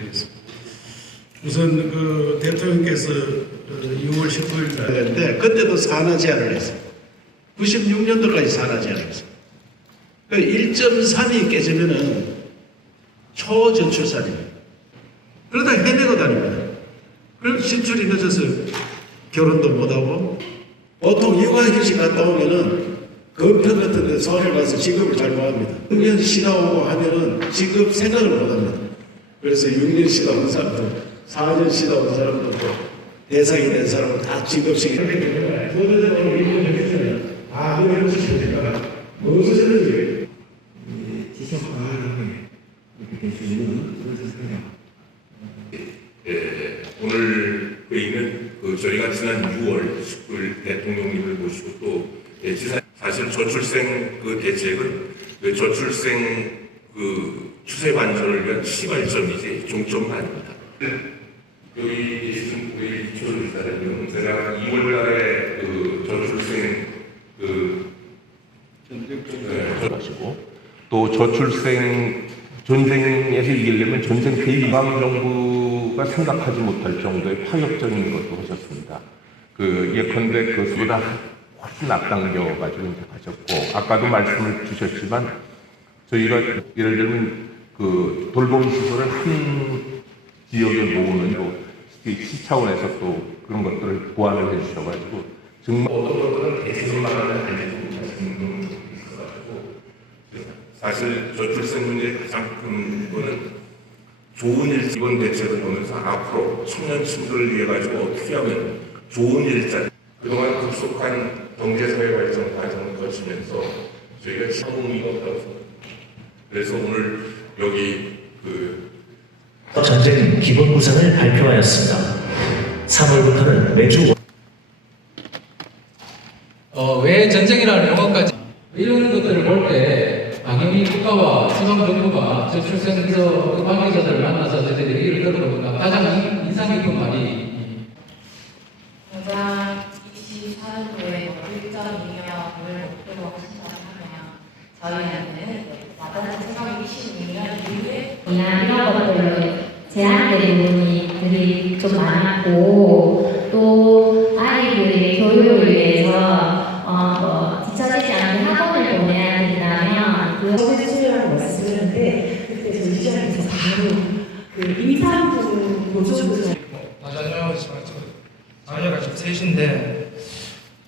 말씀드리겠습니다. 우선 대통령께서 6월 19일 날인데 그때도 산하 제한을 했어요. 96년도까지 산하 제한을 했어요. 1.3이 깨지면은 초저출산입니다. 그러다 헤매고 다닙니다. 그럼 진출이 늦어서 결혼도 못하고 보통 육아휴직 갔다 오면은 검편 같은 데 서울 가서 직업을 잘 구합니다. 6년 쉬다 오고 하면은 직업 생각을 못합니다. 그래서 6년 쉬다 온 사람도 4년 쉬다 온 사람도 대상이 된 사람은 다 직업식이 되는 거예요. 오늘 이분 적겠어요. 아, 그거 해주시면 되니까 무엇이든지 지속 가능하게 이렇게 될 수 있는 그런 세상이야. 오늘 회의는 저희가 지난 6월 19일 대통령님을 모시고 또 사실 저출생 대책은 저출생 추세 반전을 위한 시발점이지 종점은 아닙니다. 여기 계신 우리 기초조사님은 제가 2월달에 저출생 하시고 또 저출생 전쟁에서 이기려면 전쟁 대이방 정부가 생각하지 못할 정도의 파격적인 것도 하셨습니다. 예컨대 그것보다 훨씬 앞당겨가지고 이제 가셨고, 아까도 말씀을 주셨지만, 저희가 예를 들면 돌봄 시설을 한 지역에 모으는 시 차원에서 또 그런 것들을 보완을 해주셔가지고, 정말 어떤 것들은 대체적만은 알려주고 있어가지고, 사실 저출생 문제의 가장 큰 거는 좋은 이번 대책을 보면서 앞으로 청년층들을 위해 가지고 어떻게 하면 좋은 일자리, 그동안 급속한 경제사회 발전 과정을 거치면서 저희가 상봉이 없다고 생각합니다. 그래서 오늘 여기 전쟁 기본 구상을 발표하였습니다. 3월부터는 매주 왜 전쟁이라는 용어까지 이런 것들을 볼 때 방영민 국가와 지방정부가 저출생에서 관계자들을 만나서 저희들이 얘기를 들어보니까 가장 인상 깊은 말이 당장 24년도에 1.2명을 목표로 하신다면 저희한테는 와닿는 생각이 22년 이후에 이런 것들을 제한되는 부분들이 좀 많았고, 또 아이들의 교육을 위해서 뒤처지지 않게 학원을 보내야 된다면 그 수요라고 말씀드렸는데 그때 저희 시장에서 바로 임산부 보조금 자녀가 지금 셋인데,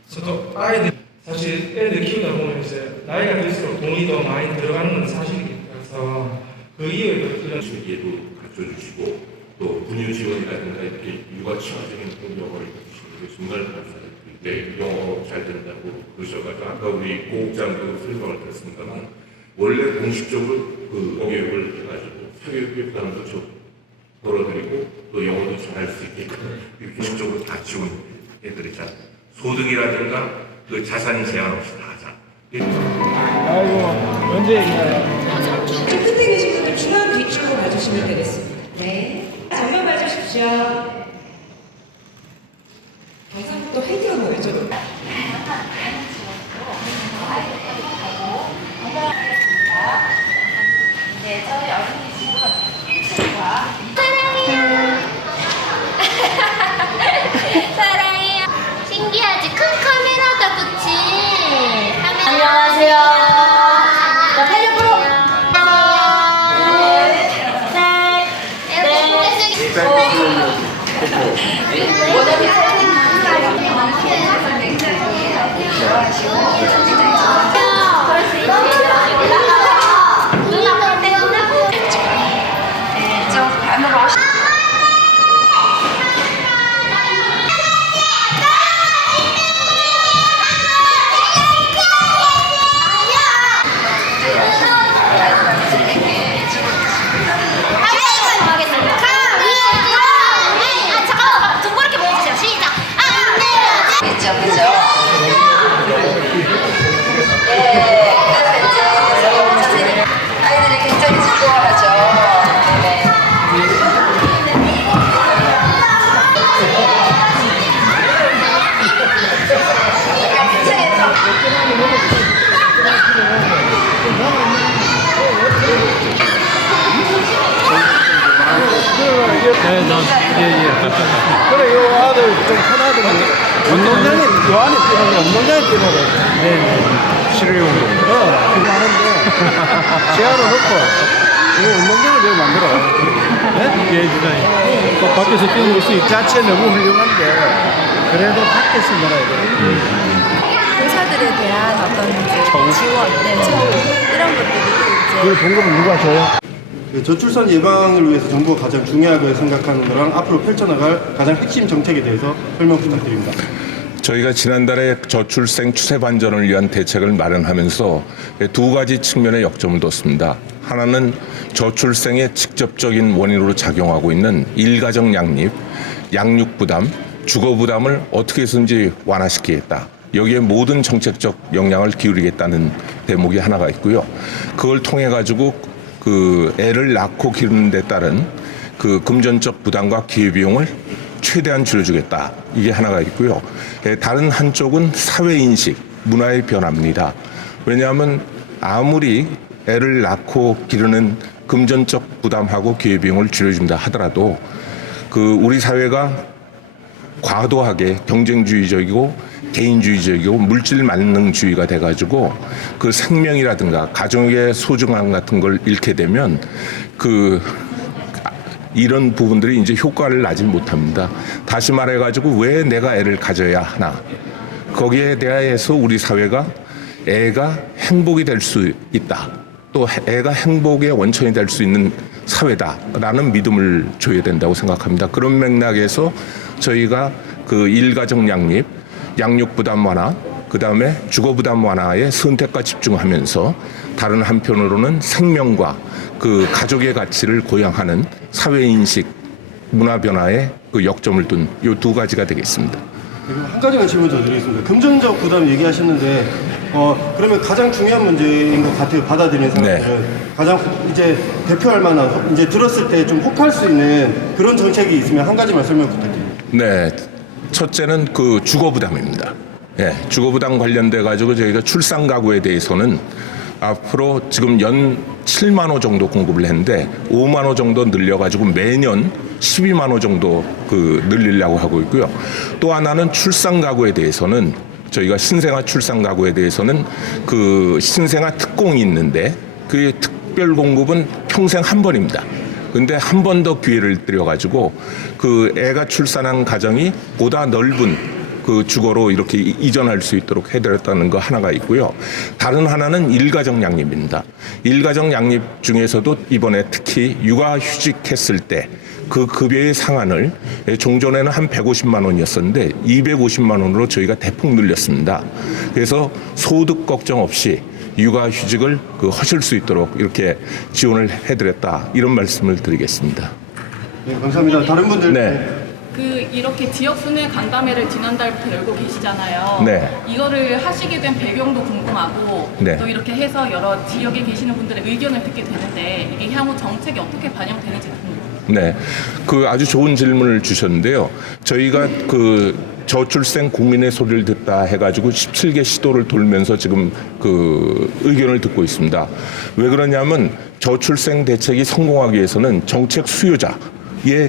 저도 아이들 사실 애들 키우다 보면 이제 나이가 들수록 돈이 더 많이 들어가는 건 사실이라서 그 이후에 이런 이해도 가르쳐주시고 또 분유 지원이라든가 이렇게 육아치화적인 능력을 해주시는 게 정말 감사드립니다. 영어 잘 된다고 그러셔가지고 아까 우리 고국장도 설명을 드렸습니다만 원래 공식적으로 교육을 해가지고 사교육비 부담도 좀 덜어드리고 또 영어도 잘할 수 있게끔 공식적으로 다 지원해드리자. 소득이라든가 자산 제한 없이 다 하자. 아이고 언제 얘기해요? 끝에 계신 분들 중앙 뒤쪽으로 봐주시면 되겠습니다. 네. 정면 봐주십시오. 경상북도 화이팅 한번 외쳐볼까요? 네, 저희 어린이 집은 1층과 사랑해요. 신기하지? 큰 카메라다, 그치? 안녕하세요. 자, 팔 옆으로. 그죠? 네, 그래, 요 아들 좀 큰 아들은 운동장에 요 안에 뛰는 거 운동장에 뛰는 거. 네. 실용운동. 그거 하는데 시야로 놓고 이거 운동장을 왜 만들어? 네? 예, 디자인. 밖에서 뛰는 것이 자체 너무 훌륭한데 그래도 밖에서 놀아야 돼. 교사들에 대한 어떤 이제 지원, 처우 이런 것들이 이제 그 봉급은 누가 줘요? 저출산 예방을 위해서 정부가 가장 중요하게 생각하는 거랑 앞으로 펼쳐나갈 가장 핵심 정책에 대해서 설명 부탁드립니다. 저희가 지난달에 저출생 추세 반전을 위한 대책을 마련하면서 두 가지 측면의 역점을 뒀습니다. 하나는 저출생의 직접적인 원인으로 작용하고 있는 일가정 양립, 양육 부담, 주거 부담을 어떻게 해서든지 완화시키겠다. 여기에 모든 정책적 역량을 기울이겠다는 대목이 하나가 있고요. 그걸 통해 가지고 그 애를 낳고 기르는 데 따른 그 금전적 부담과 기회비용을 최대한 줄여주겠다. 이게 하나가 있고요. 다른 한쪽은 사회인식, 문화의 변화입니다. 왜냐하면 아무리 애를 낳고 기르는 금전적 부담하고 기회비용을 줄여준다 하더라도 그 우리 사회가 과도하게 경쟁주의적이고 개인주의적이고 물질 만능주의가 돼가지고 그 생명이라든가 가정의 소중함 같은 걸 잃게 되면 그 이런 부분들이 이제 효과를 나지 못합니다. 다시 말해가지고 왜 내가 애를 가져야 하나? 거기에 대해서 우리 사회가 애가 행복이 될 수 있다. 또 애가 행복의 원천이 될 수 있는 사회다라는 믿음을 줘야 된다고 생각합니다. 그런 맥락에서 저희가 그 일가정 양립, 양육 부담 완화, 그 다음에 주거 부담 완화에 선택과 집중하면서 다른 한편으로는 생명과 그 가족의 가치를 고양하는 사회인식, 문화 변화에 그 역점을 둔 이 두 가지가 되겠습니다. 그리고 한 가지만 질문 더 드리겠습니다. 금전적 부담 얘기하셨는데 그러면 가장 중요한 문제인 것 같아요. 받아들이는 사람들은 가장 이제 대표할 만한 이제 들었을 때 좀 혹할 수 있는 그런 정책이 있으면 한 가지만 설명 부탁드립니다. 네, 첫째는 그 주거 부담입니다. 예, 주거 부담 관련돼 가지고 저희가 출산 가구에 대해서는 앞으로 지금 연 7만 호 정도 공급을 했는데 5만 호 정도 늘려가지고 매년 12만 호 정도 그 늘리려고 하고 있고요. 또 하나는 출산 가구에 대해서는 저희가 신생아 출산 가구에 대해서는 그 신생아 특공이 있는데 그 특별 공급은 평생 한 번입니다. 근데 한 번 더 기회를 드려가지고 그 애가 출산한 가정이 보다 넓은 그 주거로 이렇게 이전할 수 있도록 해드렸다는 거 하나가 있고요. 다른 하나는 일가정 양립입니다. 일가정 양립 중에서도 이번에 특히 육아휴직했을 때 그 급여의 상한을 종전에는 한 150만 원이었었는데 250만 원으로 저희가 대폭 늘렸습니다. 그래서 소득 걱정 없이 육아휴직을 하실 수 있도록 이렇게 지원을 해드렸다. 이런 말씀을 드리겠습니다. 네, 감사합니다. 다른 분들. 네. 이렇게 지역 순회 간담회를 지난달부터 열고 계시잖아요. 네. 이거를 하시게 된 배경도 궁금하고 네. 또 이렇게 해서 여러 지역에 계시는 분들의 의견을 듣게 되는데 이게 향후 정책에 어떻게 반영되는지 궁금해요. 네, 그 아주 좋은 질문을 주셨는데요. 저희가 그 저출생 국민의 소리를 듣다 해가지고 17개 시도를 돌면서 지금 그 의견을 듣고 있습니다. 왜 그러냐면 저출생 대책이 성공하기 위해서는 정책 수요자 의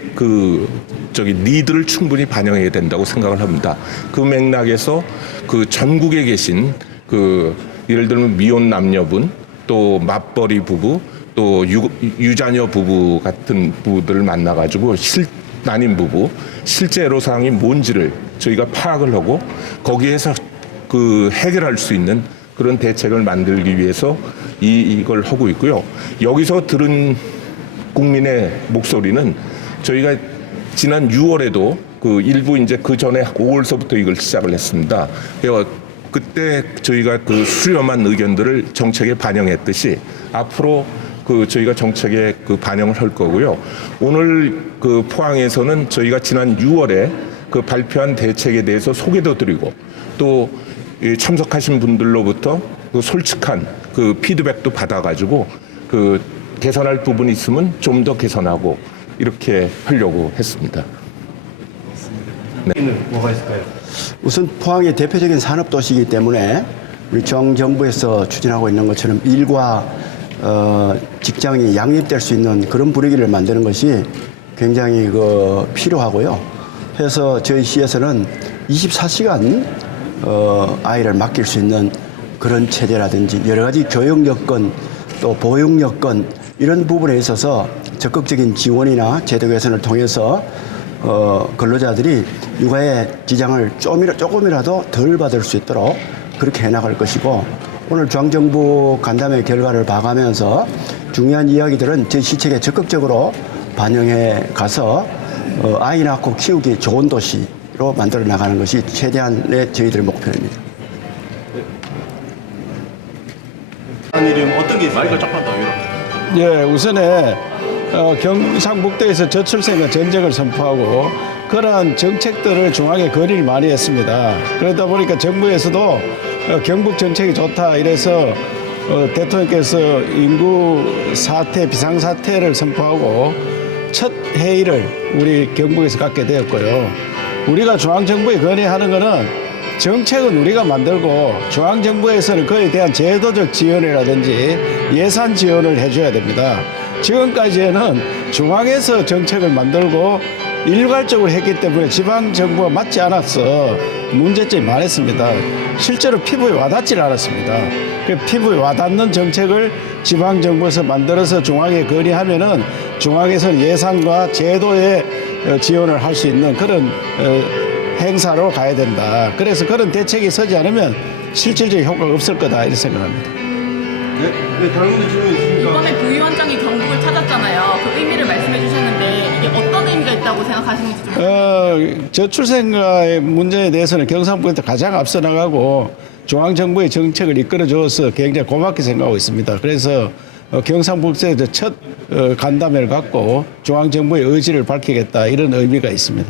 니드를 충분히 반영해야 된다고 생각을 합니다. 그 맥락에서 그 전국에 계신 예를 들면 미혼 남녀분, 또 맞벌이 부부, 또 유자녀 부부 같은 부부들을 만나가지고 난임 부부 실제 애로사항이 뭔지를 저희가 파악을 하고 거기에서 해결할 수 있는 그런 대책을 만들기 위해서 이걸 하고 있고요. 여기서 들은 국민의 목소리는 저희가 지난 6월에도 일부 이제 그 전에 5월서부터 이걸 시작을 했습니다. 그때 저희가 수렴한 의견들을 정책에 반영했듯이 앞으로 저희가 정책에 반영을 할 거고요. 오늘 포항에서는 저희가 지난 6월에 발표한 대책에 대해서 소개도 드리고 또 참석하신 분들로부터 솔직한 피드백도 받아가지고 개선할 부분이 있으면 좀 더 개선하고 이렇게 하려고 했습니다. 네. 뭐가 있을까요? 우선 포항의 대표적인 산업도시이기 때문에 우리 정부에서 추진하고 있는 것처럼 일과 직장이 양립될 수 있는 그런 분위기를 만드는 것이 굉장히 필요하고요. 해서 저희 시에서는 24시간 아이를 맡길 수 있는 그런 체제라든지 여러 가지 교육 여건 또 보육 여건 이런 부분에 있어서 적극적인 지원이나 제도 개선을 통해서 근로자들이 육아의 지장을 조금이라도 덜 받을 수 있도록 그렇게 해나갈 것이고, 오늘 중앙정부 간담회 결과를 봐가면서 중요한 이야기들은 저희 시책에 적극적으로 반영해 가서 아이 낳고 키우기 좋은 도시로 만들어 나가는 것이 최대한의 저희들의 목표입니다. 이름 어떤 게 있어요? 예, 우선에 경상북도에서 저출생과 전쟁을 선포하고 그러한 정책들을 중앙에 건의를 많이 했습니다. 그러다 보니까 정부에서도 경북 정책이 좋다 이래서 대통령께서 인구 사태, 비상사태를 선포하고 첫 회의를 우리 경북에서 갖게 되었고요. 우리가 중앙정부에 건의하는 것은 정책은 우리가 만들고 중앙정부에서는 그에 대한 제도적 지원이라든지 예산 지원을 해줘야 됩니다. 지금까지는 중앙에서 정책을 만들고 일괄적으로 했기 때문에 지방정부가 맞지 않아서 문제점이 많았습니다. 실제로 피부에 와닿지 않았습니다. 그 피부에 와닿는 정책을 지방정부에서 만들어서 중앙에 건의하면은 중앙에서는 예산과 제도의 지원을 할 수 있는 그런 행사로 가야 된다. 그래서 그런 대책이 서지 않으면 실질적인 효과가 없을 거다 이렇게 생각합니다. 네, 다른 분들 질문 있습니까? 이번에 부위원장이 경북을 찾았잖아요. 그 의미를 말씀해 주셨는데 이게 어떤 의미가 있다고 생각하시는지 좀. 저출생의 문제에 대해서는 경상북도에서 가장 앞서 나가고 중앙정부의 정책을 이끌어줘서 굉장히 고맙게 생각하고 있습니다. 그래서 경상북도에서 첫 간담회를 갖고 중앙정부의 의지를 밝히겠다 이런 의미가 있습니다.